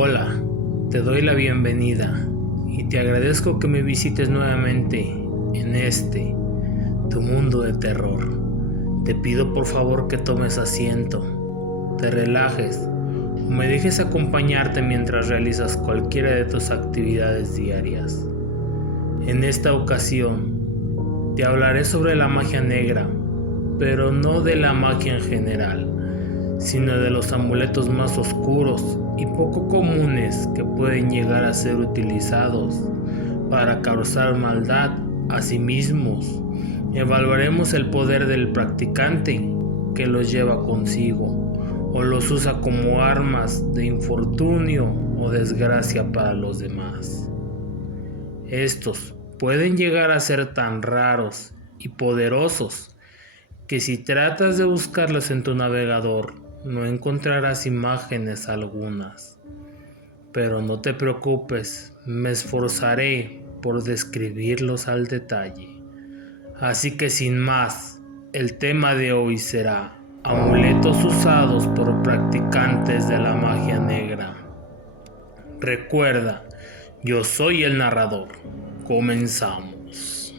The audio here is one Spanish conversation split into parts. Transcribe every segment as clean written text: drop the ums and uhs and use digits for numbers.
Hola, te doy la bienvenida y te agradezco que me visites nuevamente en tu mundo de terror. Te pido por favor que tomes asiento, te relajes o me dejes acompañarte mientras realizas cualquiera de tus actividades diarias. En esta ocasión te hablaré sobre la magia negra, pero no de la magia en general, sino de los amuletos más oscuros y poco comunes que pueden llegar a ser utilizados para causar maldad a sí mismos. Evaluaremos el poder del practicante que los lleva consigo o los usa como armas de infortunio o desgracia para los demás. Estos pueden llegar a ser tan raros y poderosos que si tratas de buscarlos en tu navegador no encontrarás imágenes algunas. Pero no te preocupes, me esforzaré por describirlos al detalle. Así que sin más, el tema de hoy será amuletos usados por practicantes de la magia negra. Recuerda, yo soy el narrador. Comenzamos.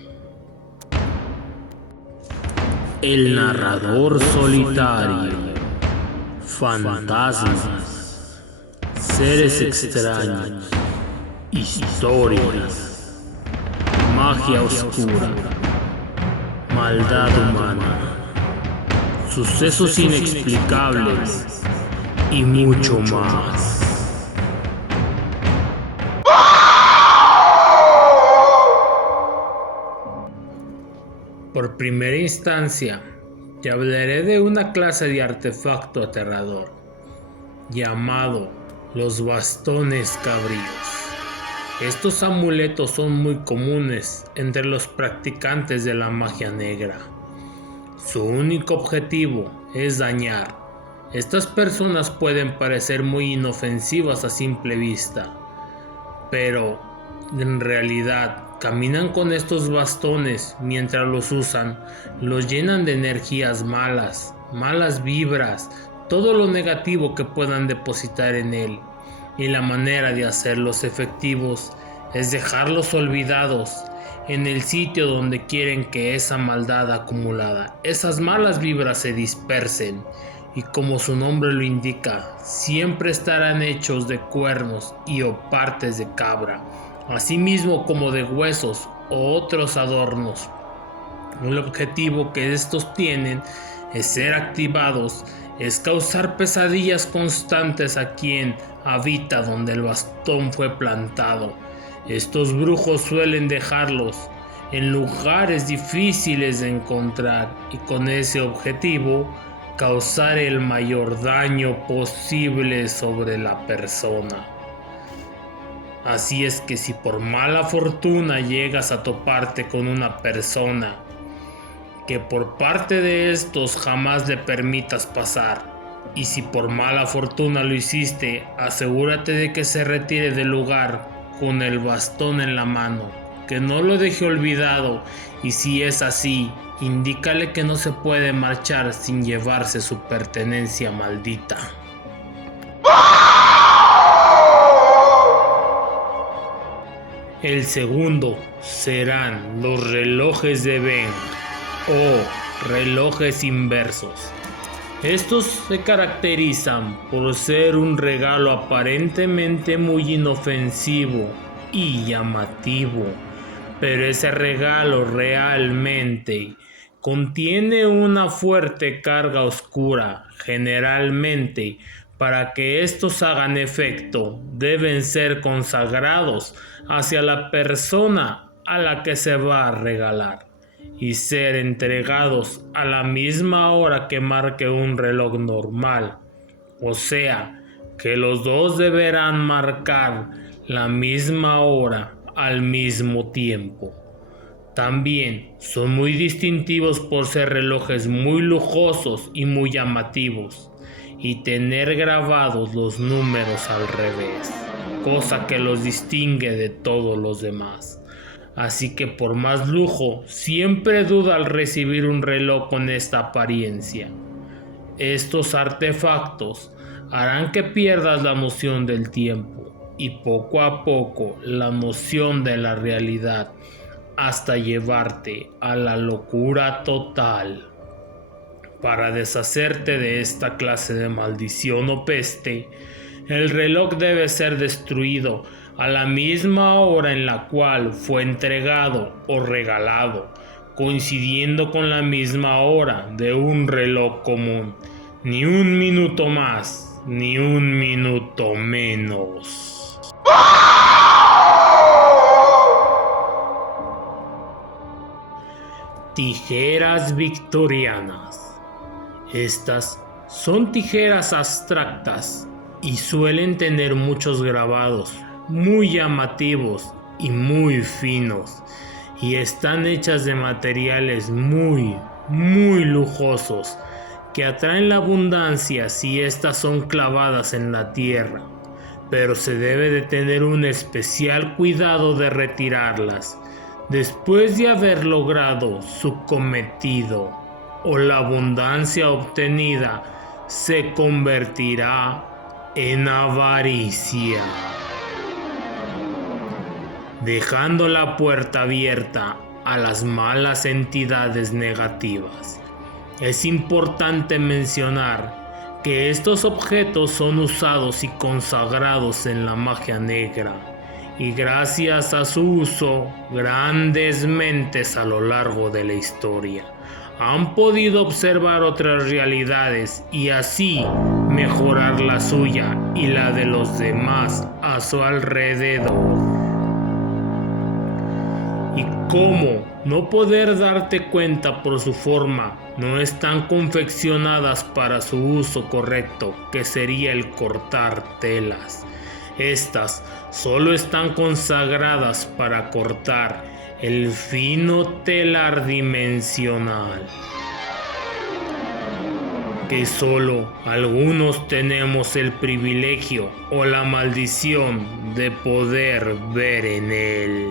El narrador solitario. Fantasmas. Seres extraños. Historias. Magia oscura. Maldad humana. Sucesos inexplicables. Y mucho más. Por primera instancia, te hablaré de una clase de artefacto aterrador, llamado los bastones cabríos. Estos amuletos son muy comunes entre los practicantes de la magia negra. Su único objetivo es dañar. Estas personas pueden parecer muy inofensivas a simple vista, pero en realidad caminan con estos bastones mientras los usan, los llenan de energías malas vibras, todo lo negativo que puedan depositar en él. Y la manera de hacerlos efectivos es dejarlos olvidados en el sitio donde quieren que esa maldad acumulada, esas malas vibras se dispersen. Y como su nombre lo indica, siempre estarán hechos de cuernos y o partes de cabra, asimismo como de huesos o otros adornos. El objetivo que estos tienen es ser activados, es causar pesadillas constantes a quien habita donde el bastón fue plantado. Estos brujos suelen dejarlos en lugares difíciles de encontrar y con ese objetivo causar el mayor daño posible sobre la persona. Así es que si por mala fortuna llegas a toparte con una persona que por parte de estos jamás le permitas pasar, y si por mala fortuna lo hiciste, asegúrate de que se retire del lugar con el bastón en la mano, que no lo deje olvidado, y si es así, indícale que no se puede marchar sin llevarse su pertenencia maldita. El segundo serán los relojes de Ben o relojes inversos. Estos se caracterizan por ser un regalo aparentemente muy inofensivo y llamativo, pero ese regalo realmente contiene una fuerte carga oscura. Generalmente, para que estos hagan efecto, deben ser consagrados hacia la persona a la que se va a regalar y ser entregados a la misma hora que marque un reloj normal. O sea, que los dos deberán marcar la misma hora al mismo tiempo. También son muy distintivos por ser relojes muy lujosos y muy llamativos y tener grabados los números al revés, cosa que los distingue de todos los demás. Así que por más lujo, siempre duda al recibir un reloj con esta apariencia. Estos artefactos harán que pierdas la noción del tiempo y poco a poco la noción de la realidad, hasta llevarte a la locura total. Para deshacerte de esta clase de maldición o peste, el reloj debe ser destruido a la misma hora en la cual fue entregado o regalado, coincidiendo con la misma hora de un reloj común, ni un minuto más, ni un minuto menos. Tijeras victorianas. Estas son tijeras abstractas y suelen tener muchos grabados muy llamativos y muy finos, y están hechas de materiales muy lujosos que atraen la abundancia si estas son clavadas en la tierra, pero se debe de tener un especial cuidado de retirarlas después de haber logrado su cometido, o la abundancia obtenida se convertirá en avaricia, dejando la puerta abierta a las malas entidades negativas. Es importante mencionar que estos objetos son usados y consagrados en la magia negra, y gracias a su uso, grandes mentes a lo largo de la historia han podido observar otras realidades y así mejorar la suya y la de los demás a su alrededor. Y cómo no poder darte cuenta por su forma, no están confeccionadas para su uso correcto, que sería el cortar telas. Estas solo están consagradas para cortar el fino telar dimensional, que solo algunos tenemos el privilegio o la maldición de poder ver en él.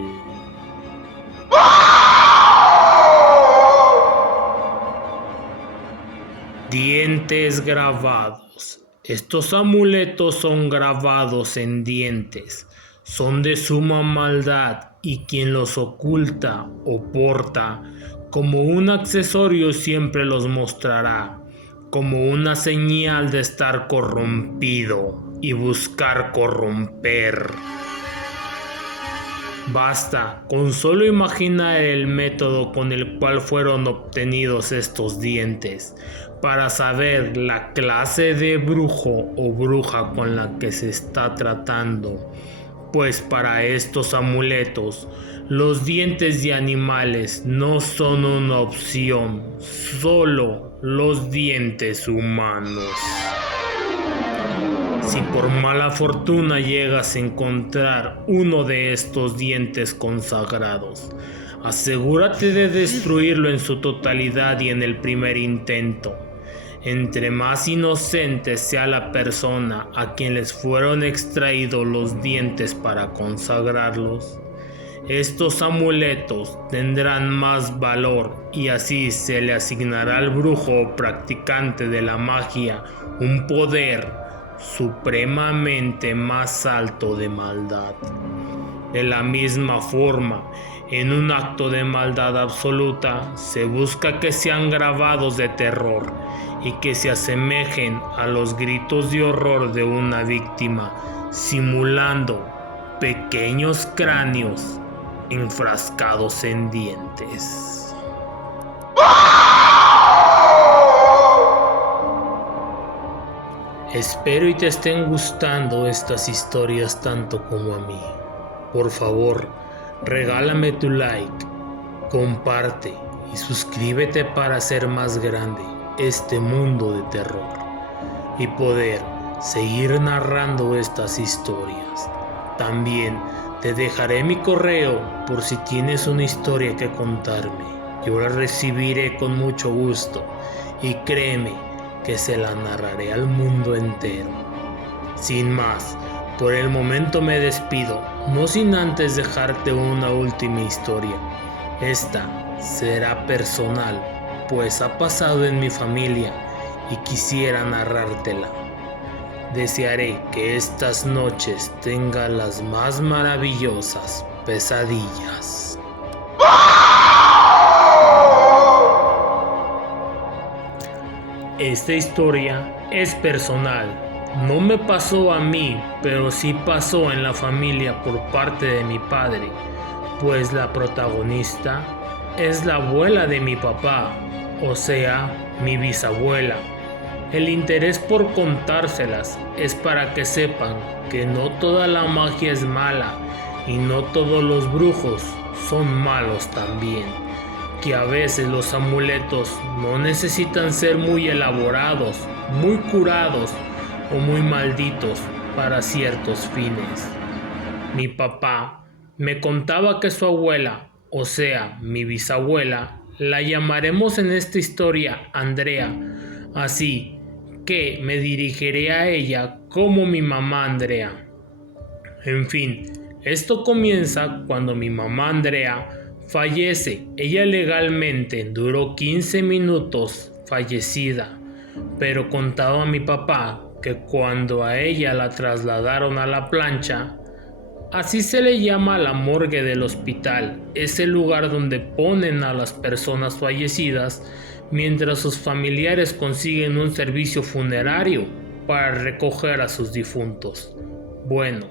Dientes grabados. Estos amuletos son grabados en dientes. Son de suma maldad, y quien los oculta o porta como un accesorio siempre los mostrará como una señal de estar corrompido y buscar corromper. Basta con solo imaginar el método con el cual fueron obtenidos estos dientes para saber la clase de brujo o bruja con la que se está tratando, pues para estos amuletos los dientes de animales no son una opción, solo los dientes humanos. Si por mala fortuna llegas a encontrar uno de estos dientes consagrados, asegúrate de destruirlo en su totalidad y en el primer intento. Entre más inocente sea la persona a quien les fueron extraídos los dientes para consagrarlos, estos amuletos tendrán más valor, y así se le asignará al brujo o practicante de la magia un poder supremamente más alto de maldad. De la misma forma, en un acto de maldad absoluta, se busca que sean grabados de terror y que se asemejen a los gritos de horror de una víctima, simulando pequeños cráneos enfrascados en dientes. Espero y te estén gustando estas historias tanto como a mí. Por favor, regálame tu like, comparte y suscríbete para hacer más grande este mundo de terror y poder seguir narrando estas historias. También te dejaré mi correo por si tienes una historia que contarme. Yo la recibiré con mucho gusto y créeme que se la narraré al mundo entero. Sin más, por el momento me despido, no sin antes dejarte una última historia. Esta será personal, pues ha pasado en mi familia y quisiera narrártela. Desearé que estas noches tengan las más maravillosas pesadillas. Esta historia es personal. No me pasó a mí, pero sí pasó en la familia por parte de mi padre, pues la protagonista es la abuela de mi papá, o sea, mi bisabuela. El interés por contárselas es para que sepan que no toda la magia es mala y no todos los brujos son malos también, que a veces los amuletos no necesitan ser muy elaborados, muy curados o muy malditos para ciertos fines. Mi papá me contaba que su abuela, o sea, mi bisabuela, la llamaremos en esta historia Andrea, así que me dirigiré a ella como mi mamá Andrea. En fin, esto comienza cuando mi mamá Andrea fallece. Ella legalmente duró 15 minutos fallecida, pero contaba a mi papá que cuando a ella la trasladaron a la plancha, así se le llama a la morgue del hospital, es el lugar donde ponen a las personas fallecidas mientras sus familiares consiguen un servicio funerario para recoger a sus difuntos. Bueno,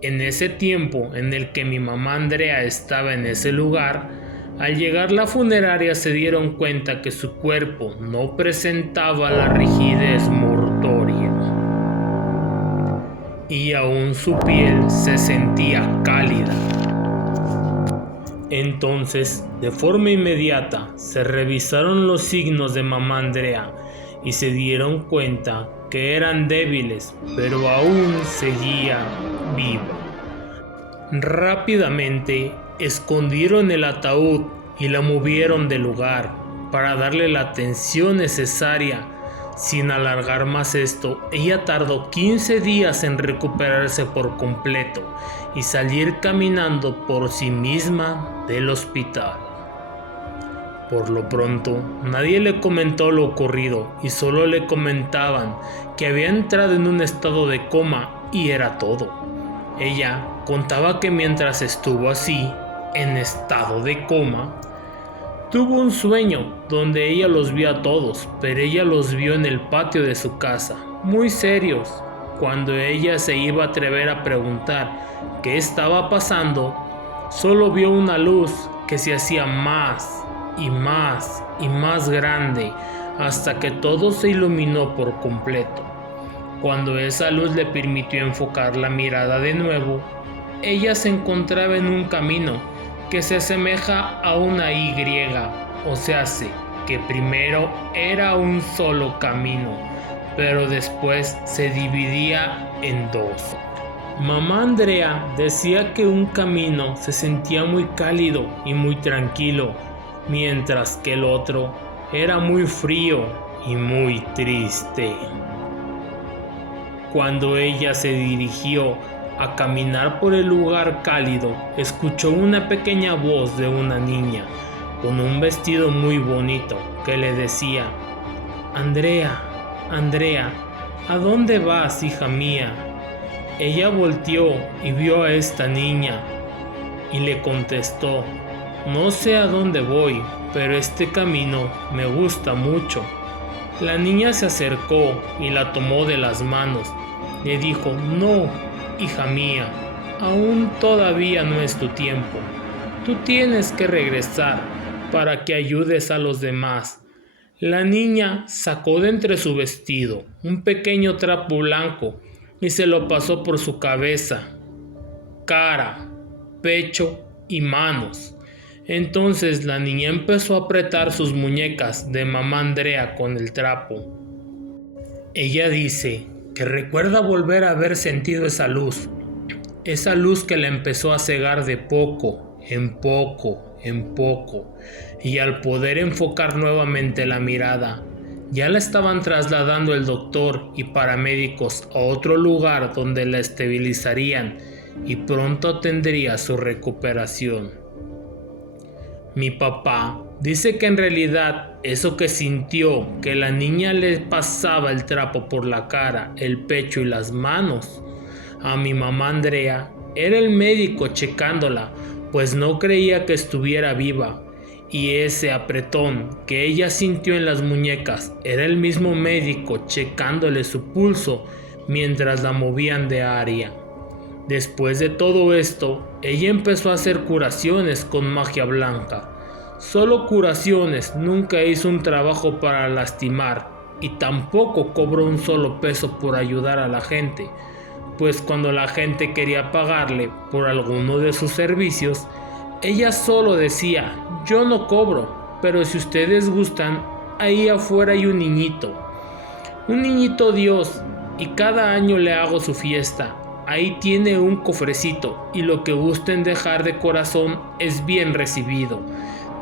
en ese tiempo en el que mi mamá Andrea estaba en ese lugar, al llegar la funeraria se dieron cuenta que su cuerpo no presentaba la rigidez mortuoria y aún su piel se sentía cálida. Entonces, de forma inmediata, se revisaron los signos de mamá Andrea y se dieron cuenta que eran débiles, pero aún seguía viva. Rápidamente escondieron el ataúd y la movieron del lugar para darle la atención necesaria. Sin alargar más esto, ella tardó 15 días en recuperarse por completo y salir caminando por sí misma del hospital. Por lo pronto, nadie le comentó lo ocurrido y solo le comentaban que había entrado en un estado de coma y era todo. Ella contaba que mientras estuvo así, en estado de coma, tuvo un sueño donde ella los vio a todos, pero ella los vio en el patio de su casa, muy serios. Cuando ella se iba a atrever a preguntar qué estaba pasando, solo vio una luz que se hacía más y más y más grande hasta que todo se iluminó por completo. Cuando esa luz le permitió enfocar la mirada de nuevo, ella se encontraba en un camino que se asemeja a una Y, o sea, que primero era un solo camino, pero después se dividía en dos. Mamá Andrea decía que un camino se sentía muy cálido y muy tranquilo, mientras que el otro era muy frío y muy triste. Cuando ella se dirigió a caminar por el lugar cálido, escuchó una pequeña voz de una niña con un vestido muy bonito que le decía: Andrea, Andrea, ¿a dónde vas, hija mía? Ella volteó y vio a esta niña y le contestó: no sé a dónde voy, pero este camino me gusta mucho. La niña se acercó y la tomó de las manos. Le dijo: no, hija mía, aún todavía no es tu tiempo. Tú tienes que regresar para que ayudes a los demás. La niña sacó de entre su vestido un pequeño trapo blanco y se lo pasó por su cabeza, cara, pecho y manos. Entonces la niña empezó a apretar sus muñecas de mamá Andrea con el trapo. Ella dice que recuerda volver a haber sentido esa luz que la empezó a cegar de poco en poco en poco, y al poder enfocar nuevamente la mirada, ya la estaban trasladando el doctor y paramédicos a otro lugar donde la estabilizarían y pronto tendría su recuperación. Mi papá dice que en realidad eso que sintió, que la niña le pasaba el trapo por la cara, el pecho y las manos a mi mamá Andrea, era el médico checándola, pues no creía que estuviera viva. Y ese apretón que ella sintió en las muñecas era el mismo médico checándole su pulso mientras la movían de área. Después de todo esto, ella empezó a hacer curaciones con magia blanca. Solo curaciones, nunca hizo un trabajo para lastimar y tampoco cobró un solo peso por ayudar a la gente, pues cuando la gente quería pagarle por alguno de sus servicios, ella solo decía: yo no cobro, pero si ustedes gustan, ahí afuera hay un niñito Dios, y cada año le hago su fiesta. Ahí tiene un cofrecito y lo que gusten dejar de corazón es bien recibido.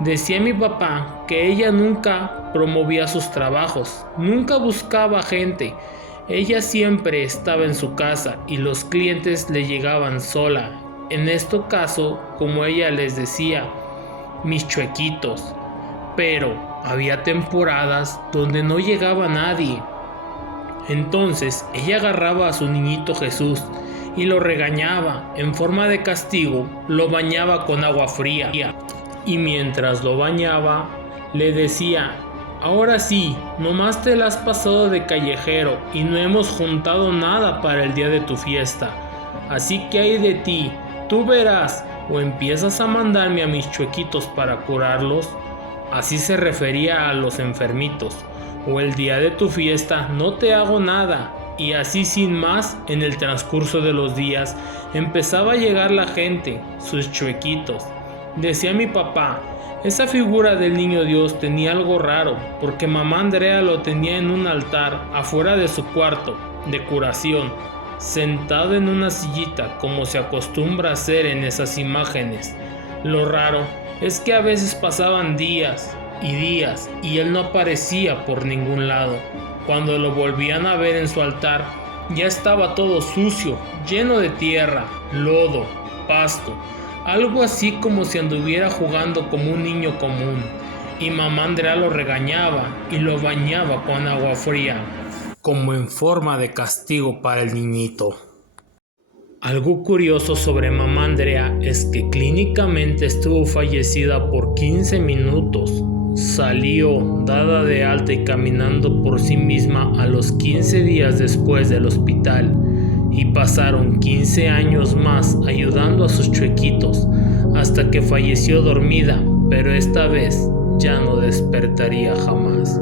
Decía mi papá que ella nunca promovía sus trabajos, nunca buscaba gente. Ella siempre estaba en su casa y los clientes le llegaban sola. En este caso, como ella les decía, mis chuequitos. Pero había temporadas donde no llegaba nadie. Entonces ella agarraba a su niñito Jesús y lo regañaba. En forma de castigo, lo bañaba con agua fría. Y mientras lo bañaba, le decía: ahora sí, nomás te la has pasado de callejero y no hemos juntado nada para el día de tu fiesta. Así que hay de ti, tú verás, o empiezas a mandarme a mis chuequitos para curarlos. Así se refería a los enfermitos. O el día de tu fiesta no te hago nada. Y así sin más, en el transcurso de los días, empezaba a llegar la gente, sus chuequitos. Decía mi papá, esa figura del niño Dios tenía algo raro, porque mamá Andrea lo tenía en un altar afuera de su cuarto de curación, sentado en una sillita como se acostumbra a hacer en esas imágenes. Lo raro es que a veces pasaban días y él no aparecía por ningún lado. Cuando lo volvían a ver en su altar, ya estaba todo sucio, lleno de tierra, lodo, pasto, algo así como si anduviera jugando como un niño común. Y mamá Andrea lo regañaba y lo bañaba con agua fría, como en forma de castigo para el niñito. Algo curioso sobre mamá Andrea es que clínicamente estuvo fallecida por 15 minutos. Salió dada de alta y caminando por sí misma a los 15 días después del hospital, y pasaron 15 años más ayudando a sus chuequitos hasta que falleció dormida, pero esta vez ya no despertaría jamás.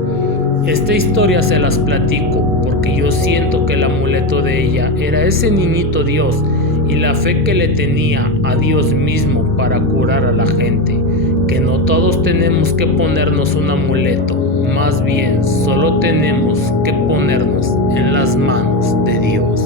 Esta historia se las platico porque yo siento que el amuleto de ella era ese niñito Dios y la fe que le tenía a Dios mismo para curar a la gente, que no todos tenemos que ponernos un amuleto, más bien solo tenemos que ponernos en las manos de Dios.